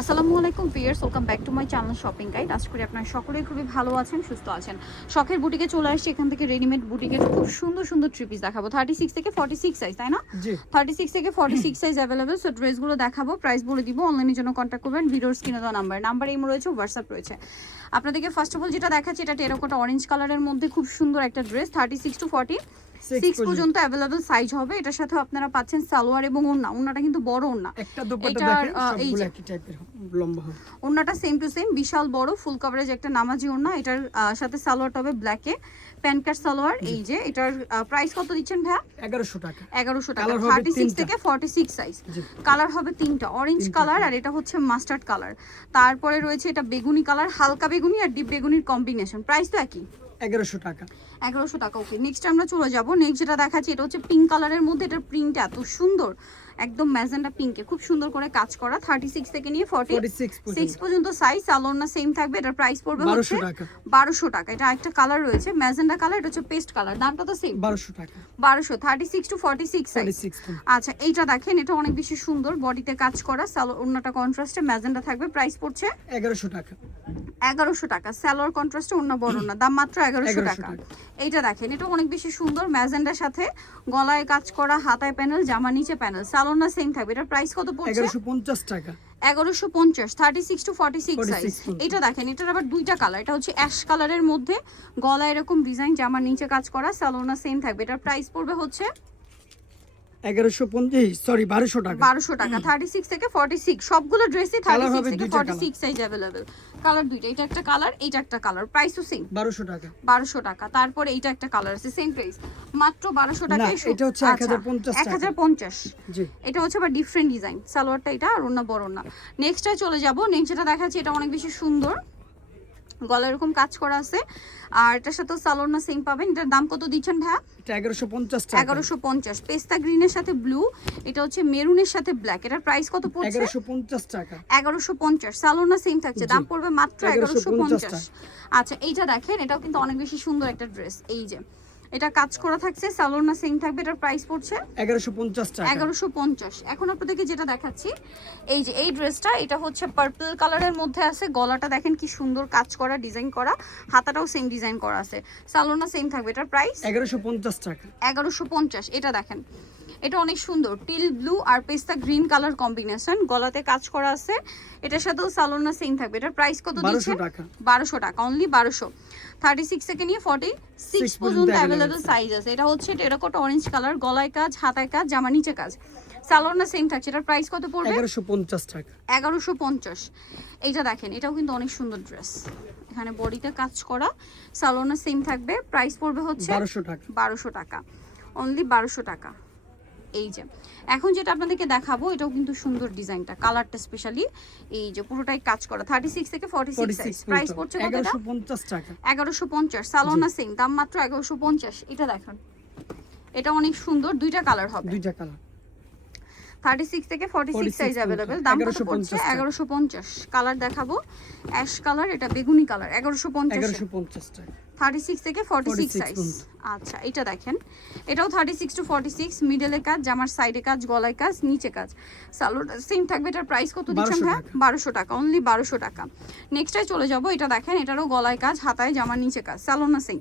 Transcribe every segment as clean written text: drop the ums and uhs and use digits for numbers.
আসসালামু আলাইকুম viewers, welcome back to my channel shopping guide. আশা করি আপনারা সকলেই খুবই ভালো আছেন, সুস্থ আছেন। শখের বুটিকে চলে আসছি। এখান থেকে রেডিমেড বুটিকের খুব সুন্দর সুন্দর থ্রি পিস দেখাবো। 36 থেকে 46 সাইজ, তাই না? জি 36 থেকে 46 সাইজ অ্যাভেলেবেল। সো ড্রেসগুলো দেখাবো, প্রাইস বলে দিব। অনলাইনের জন্য কন্ট্যাক্ট করবেন। ভিডিওর স্ক্রিনে দেওয়া নাম্বার ইমো রয়েছে, হোয়াটসঅ্যাপ রয়েছে। আপনাদেরকে ফার্স্ট অফ অল যেটা দেখাচ্ছি, এটা টেরাকোটা অরেঞ্জ কালারের মধ্যে খুব সুন্দর একটা ড্রেস। 36 টু 46 পর্যন্ত অ্যাভেলেবল সাইজ হবে। এটার সাথে আপনারা পাচ্ছেন সালোয়ার এবং ওড়নাটা কিন্তু বড় ওড়না। একটা দোপাট্টা দেখেন সবগুলো একই টাইপের লম্বা হবে। ওড়নাটা সেম টু সেম, বিশাল বড় ফুল কভারেজ একটা নামাজি ওড়না। এটার সাথে সালোয়ারটা হবে ব্ল্যাকে, প্যান্ট কাট সালোয়ার। এই যে এটার প্রাইস কত দিচ্ছেন ভাইয়া? 1100 টাকা। 1100 টাকা। 36 থেকে 46 সাইজ। কালার হবে তিনটা, অরেঞ্জ কালার আর এটা হচ্ছে মাস্টার্ড কালার। তারপরে রয়েছে এটা বেগুনি কালার, হালকা বেগুনি আর ডিপ বেগুনির কম্বিনেশন। প্রাইস তো একই, 1100 টাকা। 1100 টাকা। ওকে, নেক্সট আমরা চলে যাব। নেক্সট যেটা দেখাচ্ছি, এটা হচ্ছে পিঙ্ক কালারের মধ্যে। এটার প্রিন্ট এত সুন্দর, একদম ম্যাজেন্ডা পিঙ্কে খুব সুন্দর করে কাজ করা। 36 থেকে নিয়ে 46 পর্যন্ত সাইজ। সালোয়ারটা সেম থাকবে। এটার প্রাইস পড়বে হচ্ছে 1200 টাকা। এটা একটা কালার রয়েছে ম্যাজেন্ডা কালার, এটা হচ্ছে পেস্ট কালার। দামটা তো সেম, 1200 টাকা। 1200। 36 টু 46 সাইজ। আচ্ছা, এইটা দেখেন, এটা অনেক বেশি সুন্দর, বডিতে কাজ করা। সালোয়ারটা কন্ট্রাস্টে ম্যাজেন্ডা থাকবে। প্রাইস পড়ছে 1100 টাকা। 1100 টাকা। সালোয়ার কন্ট্রাস্টে ওড়না বড় না, দাম মাত্র 1100 টাকা। এইটা দেখেন, এটা অনেক বেশি সুন্দর, ম্যাজেন্ডার সাথে গলায় কাজ করা, হাতায় প্যানেল, জামা নিচে প্যানেল। সালোয়ারটা সেম থাকবে। এটার প্রাইস কত পড়ছে? 1150 টাকা। 1150। 36 টু 46 সাইজ। এটা দেখেন, এটার আবার দুইটা কালার। এটা হচ্ছে অ্যাশ কালারের মধ্যে, গলায় এরকম ডিজাইন, জামার নিচে কাজ করা। সালোয়ারটা সেম থাকবে। এটার প্রাইস পড়বে হচ্ছে 1200 টাকা। 1200 টাকা। 36 থেকে 46 সবগুলো ড্রেসই 36 থেকে 46 সাইজ अवेलेबल। কালার দুইটা, এটা একটা কালার, এটা একটা কালার। প্রাইসও সেম, 1200 টাকা। 1200 টাকা। তারপরে এইটা একটা কালার আছে, সেম প্রাইস, মাত্র 1200 টাকায়। এটা হচ্ছে 1050 টাকা। 1050। জি, এটা হচ্ছে আবার ডিফারেন্ট ডিজাইন। সালোয়ারটা এটা আর ওড়না বড় না। নেক্সটে চলে যাব। নেক্সট যেটা দেখাচ্ছি, এটা অনেক বেশি সুন্দর, গলা এরকম কাজ করা আছে। আর এটার সাথে সালোয়ারটা সেম পাবেন। এটার দাম কত দিচ্ছেন ভাইয়া? এটা 1150 টাকা। 1150। পেস্তা গ্রিনের সাথে ব্লু, এটা হচ্ছে মেরুনের সাথে ব্ল্যাক। এটার প্রাইস কত পড়ছে? 1150 টাকা। 1150। সালোয়ারটা সেম থাকছে, দাম পড়বে মাত্র 1150। আচ্ছা, এইটা দেখেন, এটাও কিন্তু অনেক বেশি সুন্দর একটা ড্রেস। এই যে এটা কাজ করা থাকছে, সালোয়ারটা সেম থাকবে। এটার প্রাইস পড়ছে 1150 টাকা। 1150। এখন আপনাদেরকে যেটা দেখাচ্ছি, এই যে এই ড্রেসটা, এটা হচ্ছে পার্পল কালারের মধ্যে আছে। গলাটা দেখেন কি সুন্দর কাজ করা, ডিজাইন করা, হাতাটাও সেম ডিজাইন করা আছে। সালোয়ারটা সেম থাকবে। এটার প্রাইস 1150 টাকা। 1150। এটা দেখেন, এটা অনেক সুন্দর, টিল ব্লু আর পেস্তা গ্রিন কালার কম্বিনেশন, গলাতে কাজ করা আছে। এটার সাথেও সালোয়ারটা সেম থাকবে। এটার প্রাইস কত দিচ্ছে? 1200 টাকা। 1200 টাকা, অনলি 1200। 36 থেকে নিয়ে 46 পর্যন্ত অ্যাভেলেবল সাইজ আছে। এটা হচ্ছে টেরাকোটা অরেঞ্জ কালার, গলায় কাজ, হাতায় কাজ, জামা নিচে কাজ। সালোয়ারটা সেম থাকছে। এটার প্রাইস কত পড়বে? 1150 টাকা। 1150। এইটা দেখেন, এটাও কিন্তু অনেক সুন্দর ড্রেস। এখানে বডিতে কাজ করা, সালোয়ারটা সেম থাকবে। প্রাইস পড়বে হচ্ছে 1200 টাকা। 1200 টাকা, অনলি 1200 টাকা। এই যে এখন যেটা আপনাদেরকে দেখাবো, এটাও কিন্তু সুন্দর ডিজাইনটা, কালারটা স্পেশালি এই যে পুরোটাই কাজ করা। 36 থেকে 46 সাইজ। প্রাইস পড়ছে কত? 1150 টাকা। 1150। সালোয়ারটা সেম, দাম মাত্র 1150। এটা দেখেন, এটা অনেক সুন্দর, দুইটা কালার হবে, দুইটা কালার। 36 থেকে 46 সাইজ अवेलेबल। দাম কত পড়ছে? 1150। কালার দেখাবো, অ্যাশ কালার, এটা বেগুনি কালার। 1150 টাকা। 36 থেকে 46 সাইজ। আচ্ছা, এটা দেখেন, এটাও 36 টু 46, মিডলে কাজ, জামার সাইডে কাজ, গলায় কাজ, নিচে কাজ। সালোয়ারটা সেম থাকবে। এটার প্রাইস কত দিচ্ছেন ভাই? 1200 টাকা, অনলি 1200 টাকা। নেক্সটে চলে যাব। এটা দেখেন, এটারও গলায় কাজ, হাতায়, জামার নিচে কাজ, সালোয়ারটা সেম।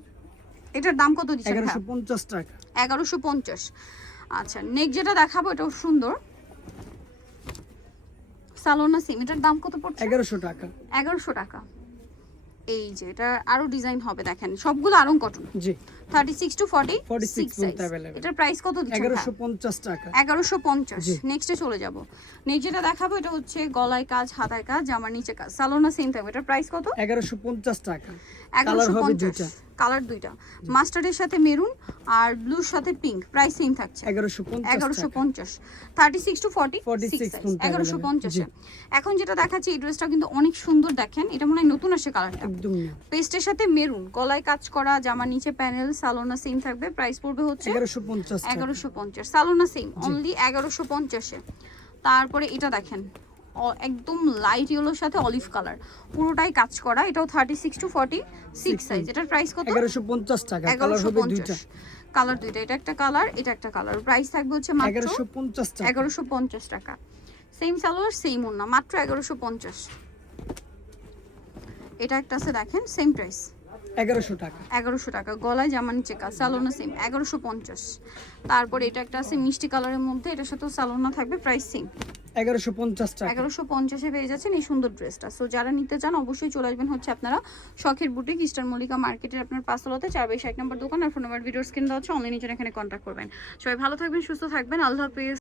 এটার দাম কত দিচ্ছেন? 1150 টাকা। 1150। আচ্ছা, নেক্সট যেটা দেখাবো, এটাও সুন্দর, সালোনা সেম। এটার দাম কত পড়ছে? 1100 টাকা। 1100 টাকা। এই যে এটা আরো ডিজাইন হবে, দেখেন সবগুলো আরং কটন। জি, 36 টু 46 সাইজ। अवेलेबल। এটার প্রাইস কত দিচ্ছেন? 1150 টাকা। 1150। নেক্সটে চলে যাব। নেক্সট যেটা দেখাবো, এটা হচ্ছে গলায় কাজ, হাতায় কাজ, জামার নিচে কাজ, সালোনা সেম থাকবে। এটার প্রাইস কত? 1150 টাকা। 1150। কালার দুইটা, মাস্টার্ডের সাথে মেরুন আর ব্লুর সাথে পিঙ্ক। প্রাইস সেম থাকছে 1150। 36 টু 46 সাইজ, 1150। এখন যেটা দেখাচ্ছি, এই ড্রেসটা কিন্তু অনেক সুন্দর। দেখেন, এটা মনে হয় নতুন আসে কালারটা, একদম পেস্টের সাথে মেরুন, গলায় কাজ করা, জামা নিচে প্যানেল, সালোনা সেম থাকবে। প্রাইস পড়বে হচ্ছে 1150 টাকা। 1150। সালোনা সেম, অনলি 1150 এ। তারপরে এটা দেখেন, একদম লাইট ইয়েলোর সাথে অলিভ কালার, পুরোটাই কাজ করা। এটাও 36 টু 46 সাইজ। এটার প্রাইস কত? 1150 টাকা। কালার হবে দুইটা। কালার দুইটা, এটা একটা কালার, এটা একটা কালার। প্রাইস থাকবে হচ্ছে মাত্র 1150 টাকা। 1150 টাকা। সেম সালোয়ার সেম ওড়না, মাত্র 1150। এটা একটা আছে দেখেন, সেম প্রাইস 1100 টাকা। 1100 টাকা, গলায় জামা নিচে কাজ, সালোনা সেম 1150। তারপর এটা একটা আছে মিষ্টি কালারের মধ্যে, এটার সাথেও সালোনা থাকবে, প্রাইস সেম 1150 টাকা। 1150-এ পেয়ে যাচ্ছেন এই সুন্দর ড্রেসটা। সো যারা নিতে চান অবশ্যই চলে আসবেন হচ্ছে আপনারা শখের বুটিক, ইস্টার্ন মল্লিকা মার্কেটের আপনার 5 তলাতে 4/60 নম্বর দোকান। আর ফোন নাম্বার ভিডিওর স্ক্রিন দেওয়া হচ্ছে, অনলাইনে জন্য এখানে কন্ট্যাক্ট করবেন। সবাই ভালো থাকবেন, সুস্থ থাকবেন, আল্লাহ হাফেজ।